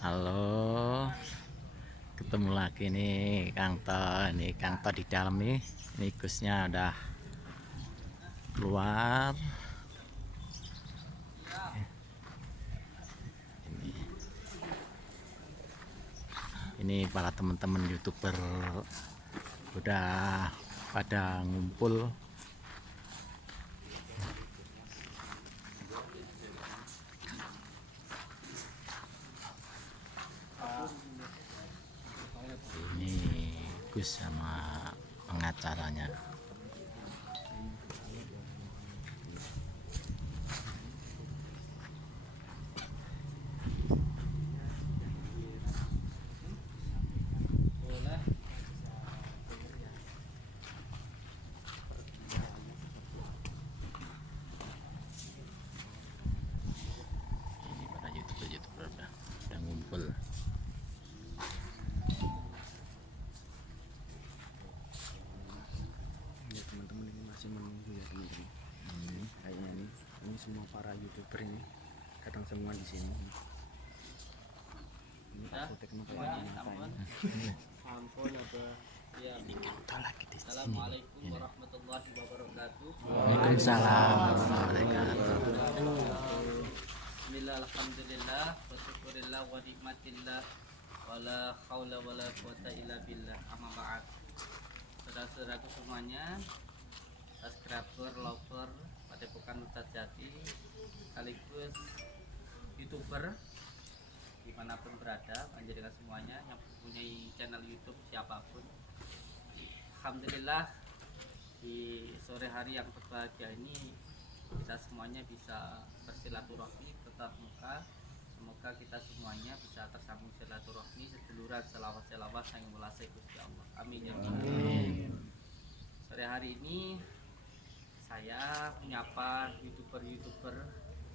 Halo, ketemu lagi nih Kang To. Ini Kang To di dalam nih. Ini Gusnya udah keluar. Ini para teman-teman YouTuber udah pada ngumpul. Ini Gus sama pengacaranya. Ini para YouTuber udah ngumpul. Ya teman-teman, ini masih menunggu ya teman-teman. Kayaknya ini semua para YouTuber ini datang semua di sini. Ini apoteknya kayak ini. Ampun apa ya. Ini Kang To lagi di sini. Assalamualaikum warahmatullahi wabarakatuh. Waalaikumsalam warahmatullahi wabarakatuh. Bismillah, alhamdulillah, wa syukurillah wa nikmatillah, wala haula wala quwata illa billah. Amma ba'd. Saudara-saudaraku semuanya, subscriber, lover Padepokan Ustadz Jati, sekaligus YouTuber dimanapun berada, panjenengan semuanya yang mempunyai channel YouTube siapapun. Alhamdulillah, di sore hari yang berbahagia ini kita semuanya bisa bersilaturahmi tetap muka. Semoga kita semuanya bisa tersambung silaturahmi, seduluran, selawat-selawat sang Mulasai Gusti Allah. Amin ya Allah. Sore hari ini saya menyapa YouTuber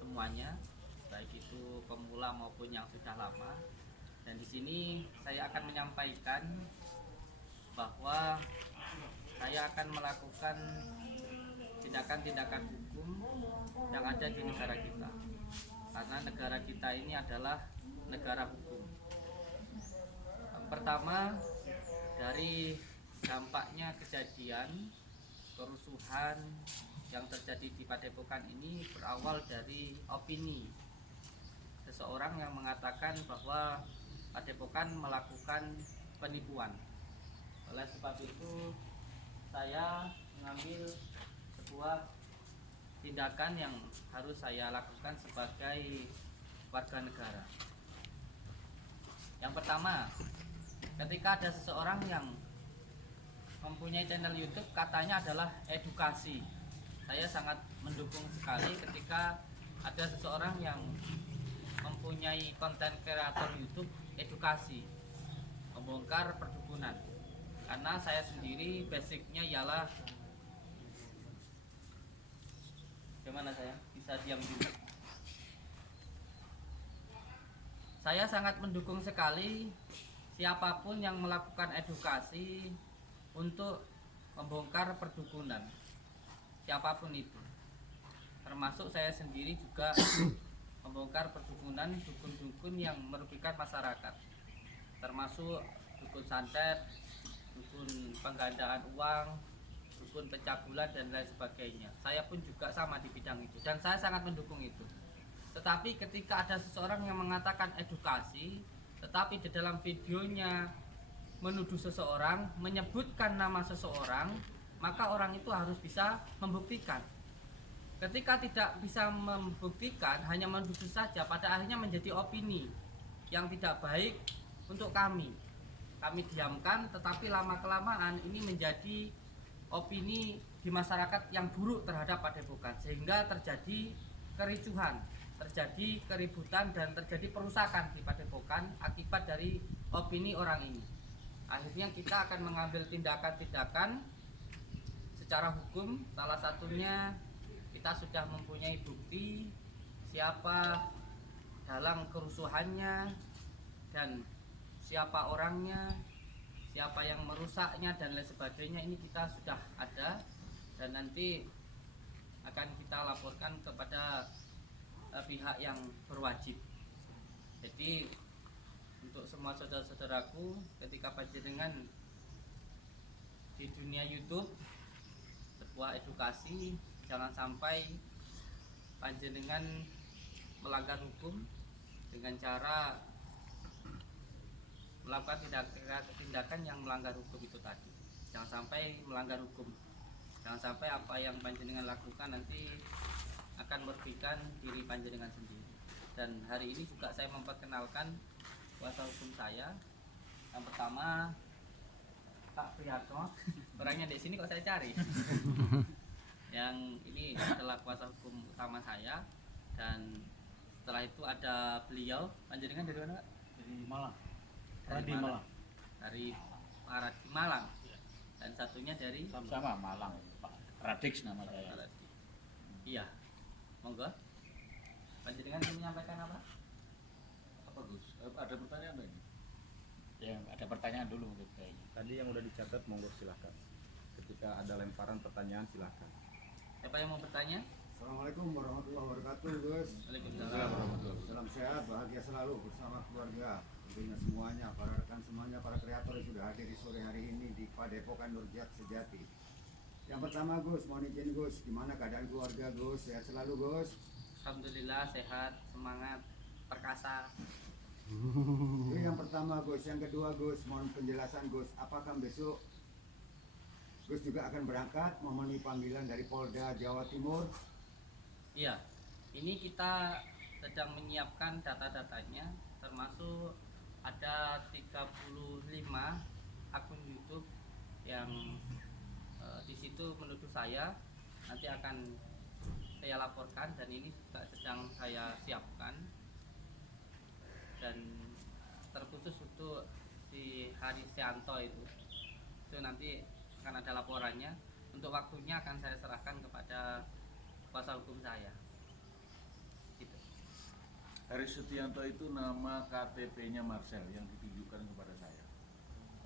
semuanya, baik itu pemula maupun yang sudah lama. Dan di sini saya akan menyampaikan bahwa saya akan melakukan tindakan-tindakan hukum yang ada di negara kita, karena negara kita ini adalah negara hukum. Yang pertama, dari dampaknya kejadian kerusuhan yang terjadi di Padepokan ini berawal dari opini seseorang yang mengatakan bahwa Padepokan melakukan penipuan. Oleh sebab itu saya mengambil sebuah tindakan yang harus saya lakukan sebagai warga negara. Yang pertama, ketika ada seseorang yang mempunyai channel YouTube katanya adalah edukasi, saya sangat mendukung sekali ketika ada seseorang yang mempunyai konten kreator YouTube edukasi, membongkar perdukunan. Karena saya sendiri basicnya ialah, gimana saya bisa diam dulu. Saya sangat mendukung sekali siapapun yang melakukan edukasi untuk membongkar perdukunan, siapapun itu, termasuk saya sendiri juga membongkar perdukunan dukun-dukun yang merugikan masyarakat, termasuk dukun santet, dukun penggandaan uang, dukun pencabulan dan lain sebagainya. Saya pun juga sama di bidang itu dan saya sangat mendukung itu. Tetapi ketika ada seseorang yang mengatakan edukasi, tetapi di dalam videonya menuduh seseorang, menyebutkan nama seseorang, maka orang itu harus bisa membuktikan. Ketika tidak bisa membuktikan, hanya menuduh saja, pada akhirnya menjadi opini yang tidak baik untuk kami. Kami diamkan, tetapi lama-kelamaan ini menjadi opini di masyarakat yang buruk terhadap Padepokan, sehingga terjadi kericuhan, terjadi keributan, dan terjadi perusakan di Padepokan akibat dari opini orang ini. Akhirnya kita akan mengambil tindakan-tindakan secara hukum. Salah satunya kita sudah mempunyai bukti siapa dalang kerusuhannya dan siapa orangnya, siapa yang merusaknya dan lain sebagainya. Ini kita sudah ada dan nanti akan kita laporkan kepada pihak yang berwajib. Jadi semua saudara-saudaraku, ketika panjenengan di dunia YouTube sebuah edukasi, jangan sampai panjenengan melanggar hukum dengan cara melakukan tindakan yang melanggar hukum itu tadi. Jangan sampai melanggar hukum. Jangan sampai apa yang panjenengan lakukan nanti akan merugikan diri panjenengan sendiri. Dan hari ini juga saya memperkenalkan kuasa hukum saya. Yang pertama Pak Priyatno, orangnya di sini kok saya cari. Yang ini adalah kuasa hukum utama saya, dan setelah itu ada beliau. Panjenengan dari mana, Pak? Dari Malang. Dari Malang. Dari Aradi Malang. Dan satunya dari Sama Malang, Pak Radix nama saya. Aradi. Iya. Monggo. Panjenengan ingin menyampaikan apa? Apa Gus? Ada pertanyaan nggak ini? Ya, ada pertanyaan dulu mungkin kayaknya. Tadi yang udah dicatat monggo silahkan. Ketika ada lemparan pertanyaan silahkan. Siapa yang mau bertanya? Assalamualaikum warahmatullahi wabarakatuh, Gus. Waalaikumsalam. Salam sehat, bahagia selalu bersama keluarga. Tentunya semuanya, para rekan semuanya, para kreator yang sudah hadir di sore hari ini di Padepokan Nurjat Sejati. Yang pertama, Gus, mohon izin Gus, gimana keadaan keluarga Gus? Sehat selalu Gus? Alhamdulillah sehat, semangat, perkasa. Itu yang pertama Gus. Yang kedua Gus, mohon penjelasan Gus. Apakah besok Gus juga akan berangkat memenuhi panggilan dari Polda Jawa Timur? Iya, ini kita sedang menyiapkan data-datanya, termasuk ada 35 akun YouTube yang di situ menuduh saya. Nanti akan saya laporkan, dan ini juga sedang saya siapkan. Dan terkhusus untuk si Harisianto itu nanti akan ada laporannya. Untuk waktunya akan saya serahkan kepada kuasa hukum saya. Gitu. Haris Setianto itu nama KTP-nya Marcel yang ditunjukkan kepada saya.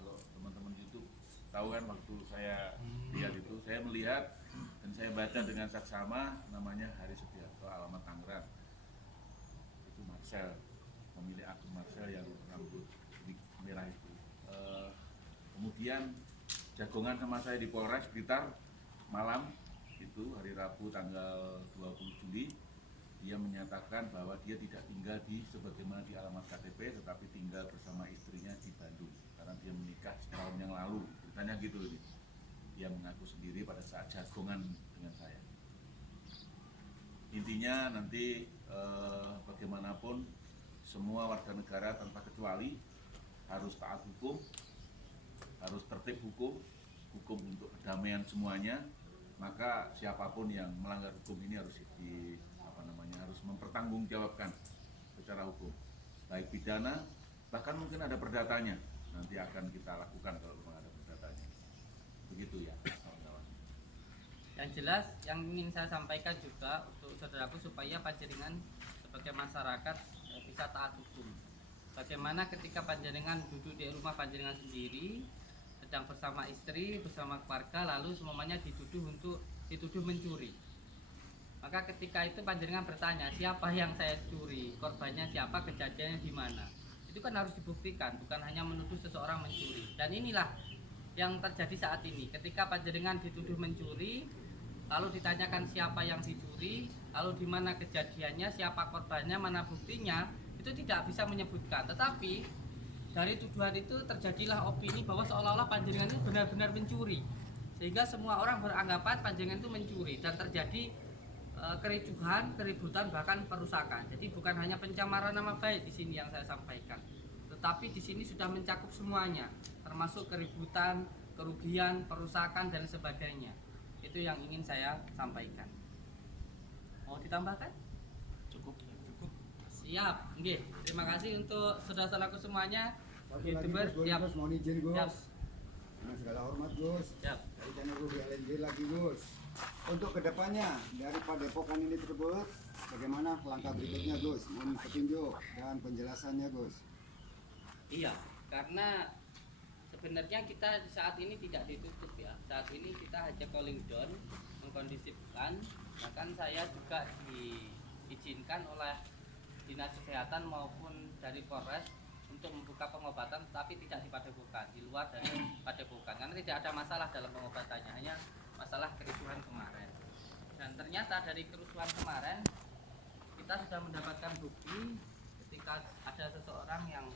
Kalau teman-teman YouTube tahu kan, waktu saya lihat itu, saya melihat dan saya baca dengan saksama, namanya Haris Setianto, alamat Tangerang. Itu Marcel, pemilik akun Marcel yang rambut merah itu. Kemudian jagongan sama saya di Polres Blitar malam itu, hari Rabu tanggal 20 Juli, dia menyatakan bahwa dia tidak tinggal di sebagaimana di alamat KTP, tetapi tinggal bersama istrinya di Bandung karena dia menikah setahun yang lalu. Ceritanya gitu ini. Dia mengaku sendiri pada saat jagongan dengan saya. Intinya nanti bagaimanapun semua warga negara tanpa kecuali harus taat hukum, harus tertib hukum, hukum untuk kedamaian semuanya. Maka siapapun yang melanggar hukum ini harus harus mempertanggungjawabkan secara hukum, baik pidana, bahkan mungkin ada perdatanya. Nanti akan kita lakukan kalau memang ada perdatanya. Begitu ya, kawan-kawan. Yang jelas, yang ingin saya sampaikan juga untuk saudaraku, supaya panjenengan sebagai masyarakat bisa taat hukum. Bagaimana ketika panjenengan duduk di rumah panjenengan sendiri, sedang bersama istri, bersama keluarga, lalu semuanya dituduh mencuri. Maka ketika itu panjenengan bertanya, siapa yang saya curi, korbannya siapa, kejadiannya di mana. Itu kan harus dibuktikan, bukan hanya menuduh seseorang mencuri. Dan inilah yang terjadi saat ini. Ketika panjenengan dituduh mencuri, lalu ditanyakan siapa yang dicuri, lalu di mana kejadiannya, siapa korbannya, mana buktinya, itu tidak bisa menyebutkan. Tetapi dari tuduhan itu terjadilah opini bahwa seolah-olah panjenengan itu benar-benar mencuri, sehingga semua orang beranggapan panjenengan itu mencuri, dan terjadi kericuhan, keributan, bahkan perusakan. Jadi bukan hanya pencemaran nama baik di sini yang saya sampaikan, tetapi di sini sudah mencakup semuanya, termasuk keributan, kerugian, perusakan, dan sebagainya. Itu yang ingin saya sampaikan. Mau ditambahkan? Cukup. Siap. Nggih. Terima kasih untuk saudara-saudaraku semuanya. Satu lagi YouTuber, Gus, boleh siap. Gus, mohon izin Gus. Siap. Dengan segala hormat Gus. Siap. Dari channel Ruby LNG lagi Gus. Untuk kedepannya dari Padepokan ini tersebut, bagaimana langkah berikutnya Gus? Mohon petunjuk dan penjelasannya Gus. Iya, karena sebenarnya kita saat ini tidak ditutup ya. Saat ini kita hanya calling down, mengkondisifkan. Bahkan saya juga diizinkan oleh Dinas Kesehatan maupun dari Polres untuk membuka pengobatan, tapi tidak di padepokan, di luar dari padepokan, karena tidak ada masalah dalam pengobatannya, hanya masalah kerusuhan kemarin. Dan ternyata dari kerusuhan kemarin kita sudah mendapatkan bukti ketika ada seseorang yang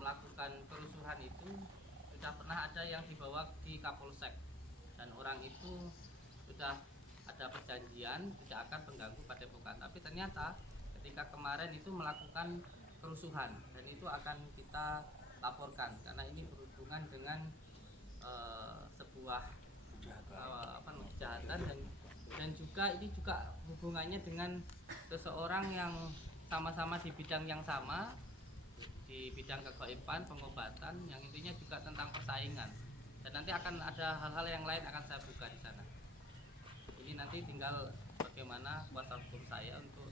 melakukan kerusuhan itu sudah pernah ada yang dibawa di Kapolsek, dan orang itu sudah ada perjanjian tidak akan mengganggu padepokan, tapi ternyata ketika kemarin itu melakukan kerusuhan, dan itu akan kita laporkan karena ini berhubungan dengan sebuah kejahatan, dan juga ini juga hubungannya dengan seseorang yang sama-sama di bidang yang sama, di bidang kegaiban, pengobatan, yang intinya juga tentang persaingan, dan nanti akan ada hal-hal yang lain akan saya buka di sana. Ini nanti tinggal bagaimana kuasa hukum saya untuk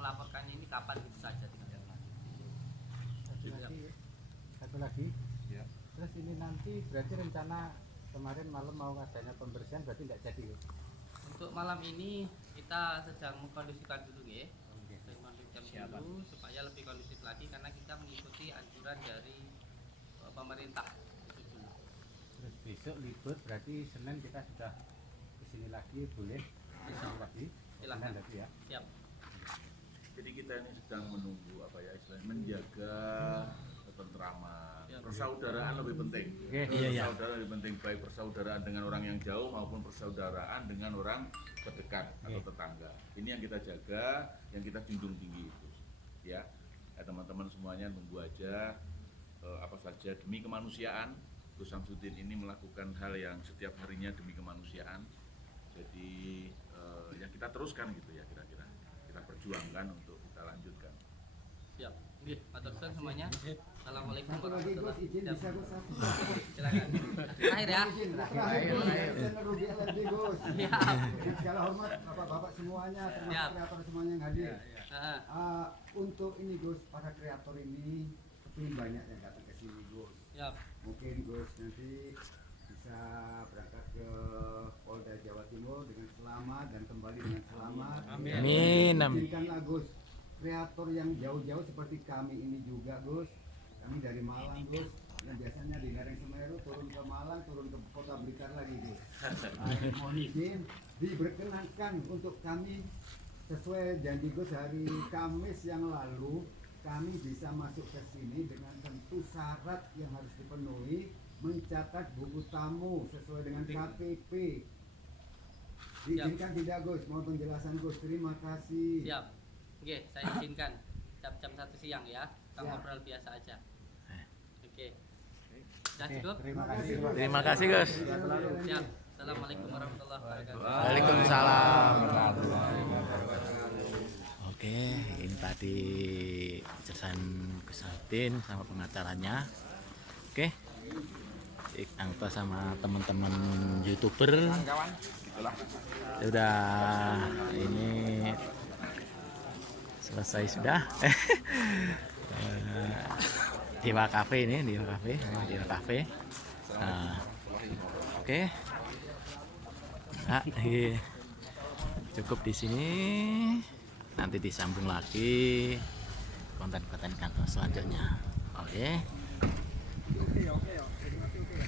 melaporkannya ini kapan itu saja, tinggal Satu lagi. Ya. Terus ini nanti berarti rencana kemarin malam mau adanya pembersihan berarti tidak jadi loh. Untuk malam ini kita sedang mengkondisikan dulu ya, sedang mengkondisikan dulu supaya lebih kondusif lagi karena kita mengikuti anjuran dari pemerintah itu dulu. Terus besok libur berarti Senin kita sudah kesini lagi, boleh kesini lagi. Silakan. Senin lagi ya. Siap. Jadi kita ini sedang menunggu istilahnya menjaga ketentraman, Ya. persaudaraan lebih penting. Oke. Iya. Persaudaraan lebih penting, baik persaudaraan dengan orang yang jauh maupun persaudaraan dengan orang terdekat atau tetangga. Ini yang kita jaga, yang kita junjung tinggi itu. Ya, teman-teman semuanya nunggu aja apa saja demi kemanusiaan. Gus Samsudin ini melakukan hal yang setiap harinya demi kemanusiaan. Jadi ya kita teruskan gitu ya kira-kira. Kita perjuangkan untuk kita lanjutkan. Siap. Nggih, matur suwun semuanya. Assalamualaikum Satu lagi Gus, warahmatullahi izin bisa wabarakatuh. Gus satu. Silakan. Terakhir ya. Izin terakhir Gus, channel Ruby LRD Gus. Iya. Dengan segala hormat bapak-bapak semuanya, Siap. termasuk kreator semuanya yang hadir. Heeh. Untuk ini Gus, para kreator ini kepingin banyak yang datang ke sini Gus. Siap. Mungkin Gus nanti bisa berangkat ke Polda Jawa Timur dengan selamat dan kembali dengan selamat. Amin. Izinkanlah Gus, kreator yang jauh-jauh seperti kami ini juga Gus. Kami dari Malang Gus, yang biasanya di Lereng Semeru turun ke Malang, turun ke Kota Blitar lagi Gus. Mohon izin diperkenankan untuk kami sesuai janji Gus hari Kamis yang lalu, kami bisa masuk ke sini dengan tentu syarat yang harus dipenuhi, mencatat buku tamu sesuai dengan KTP. Diizinkan tidak Gus? Mohon penjelasan Gus. Terima kasih. Siap. Oke, saya izinkan jam 1 siang ya. Kita Siap. ngobrol biasa aja. Oke. Sudah cukup? Terima kasih. Terima kasih Gus. Siap. Assalamualaikum warahmatullahi wabarakatuh. Waalaikumsalam. Oke, ini tadi penjelasan Gus Samsudin sama pengacaranya. Oke, Angto sama teman-teman YouTuber sudah ini selesai sudah. Dewa Cafe ini, Dewa Cafe. Nah, oke. Nah, cukup di sini. Nanti disambung lagi konten-konten kantor selanjutnya. Oke.